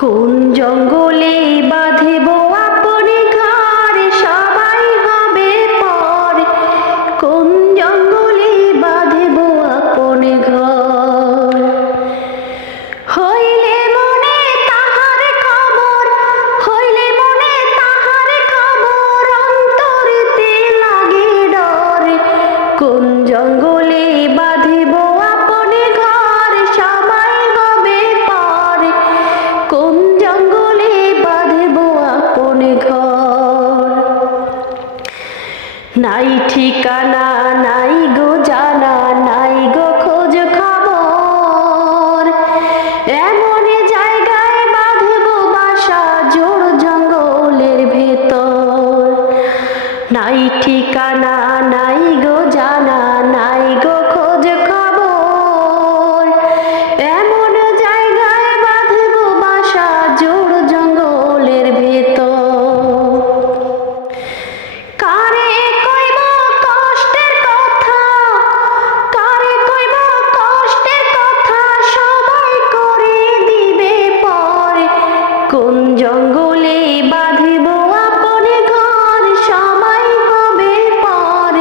কোন জঙ্গলে বাঁধিব আপনি ঘর, সবাই হবে পর। কোন জঙ্গলে বাঁধিব আপনি ঘর, হইলে মনে তাহার খবর, হইলে মনে তাহার খবর, অন্তরেতে লাগে ডর। কোন জঙ্গলে বাঁধিব আপনি ঘর, সবাই হবে পর। কোন জঙ্গলে বাঁধিব আপনি ঘর, নাই ঠিকানা নাই গো জানা, নাই গো খোঁজ খবর। এমন জায়গায় বাঁধিব বাসা, জোড় জঙ্গলের ভেতর। নাই ঠিকানা নাই গো জানা, নাই গো খোঁজ খবর। এমন জায়গায় বাঁধিব বাসা, জোড় জঙ্গলের ভেতর। কারে কইব কষ্টের কথা, কারে কইব কষ্টের কথা, সবাই করে দিবে পর। কোন জঙ্গলে বাঁধিব আপনি ঘর, সবাই হবে পর।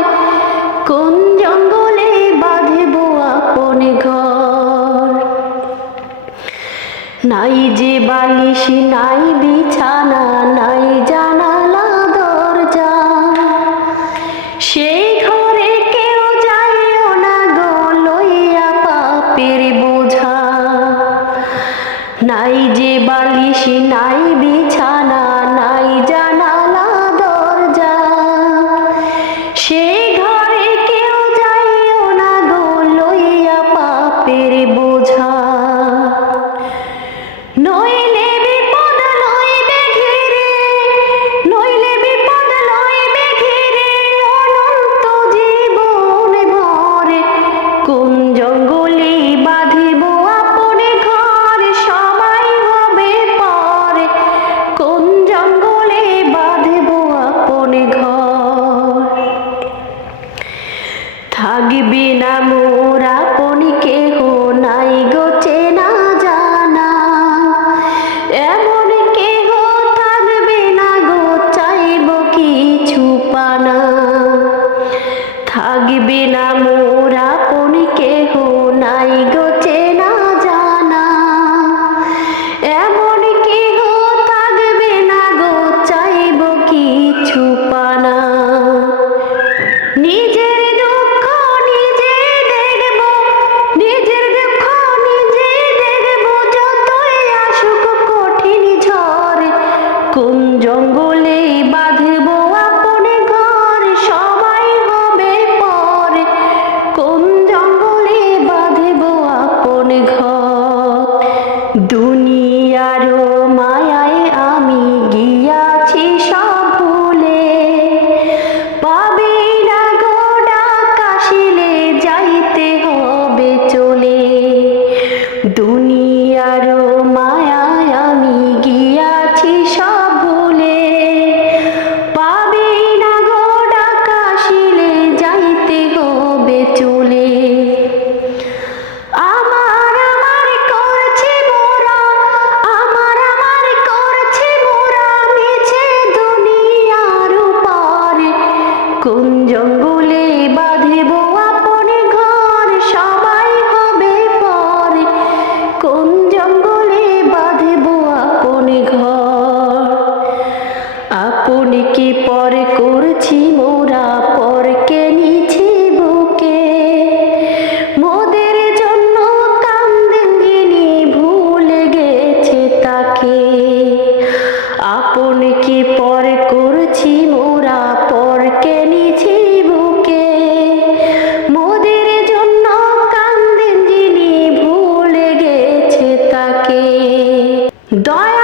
কোন জঙ্গলে বাঁধিব আপনি ঘর, নাই যে বালিশ নাই বিছানা, নাই জানালা দরজা। সেই ঘরে কেউ যাইও না গো, লইয়া পাপের বোঝা। নাই যে বালিশ নাই বিছানা, নাই জানালা দরজা। সেই ঘরে কেউ যাইও না গো, লইয়া পাপের বোঝা। নইলে বিপদ লইবে ঘিরে, নইলে বিপদ লইবে ঘিরে, অনন্ত জীবন ভরে। কোন জঙ্গলে বাঁধিব আপনি ঘর, সবাই হবে পর। কোন জঙ্গলে বাঁধিব আপনি ঘর, থাকবে না মোর আপনি কেহ, নাই গো চেনা জানা। এমন কেহ থাকবে না গো, চাইব কিছু পানা। থাকবে না মোর আপনি কেহ, নাই গো চেনা জানা। এমন কেহ থাকবে না গো, চাইব কিছু পানা। নিজের দুঃখ নিজে দেখব, নিজের দুঃখ নিজে দেখব, যতই আসুক কঠিন ঝড়। কোন জঙ্গলে বাঁধিব আপনি ঘর, সবাই হবে পর। কোন জঙ্গলে বাঁধিব আপনি ঘর, দুনিয়ার মায়ায় আমি গিয়াছি সব ভুলে। পাবি না গো ডাক আসিলে, যাইতে হবে চলে। দুনিয়ার মায়ায় আমি গিয়াছি সব ভুলে। পাবি না গো ডাক আসিলে, যাইতে হবে চলে। আমার আমার করছি মোরা, আমার আমার করছি মোরা, মিছে দুনিয়ার পারে। কোন জঙ্গলে বাঁধিব আপনি ঘর, সবাই হবে পর। কোন জঙ্গলে বাঁধিব আপনি ঘর, আপনি কি পর করছি মোরা, পরকে নিছি বুকে। মোদের জন্য কান্দেন যিনি, ভুলে গেছে তাকে। আপনি কি পর করছি মোরা, পরকে নিছি বুকে। মোদের জন্য কান্দেন যিনি, ভুলে গেছে তাকে। দয়া